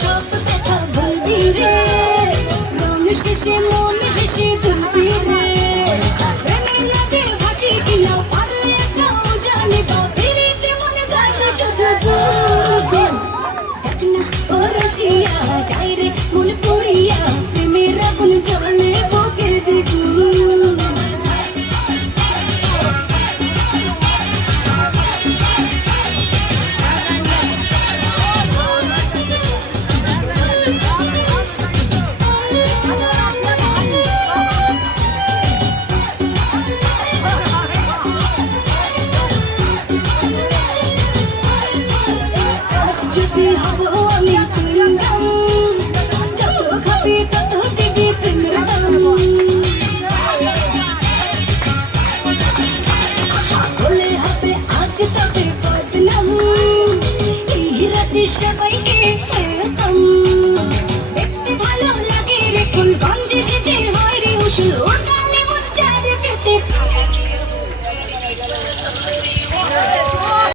সব কথা বলবি রে, রং শেষে মন হেসে তুলবি রে, প্রেমের নদে ভাসি কিনা পারলে কেউ জানিব, ফিরিতে মনে গান শুধু দেখ না ও রসিয়া যাই রে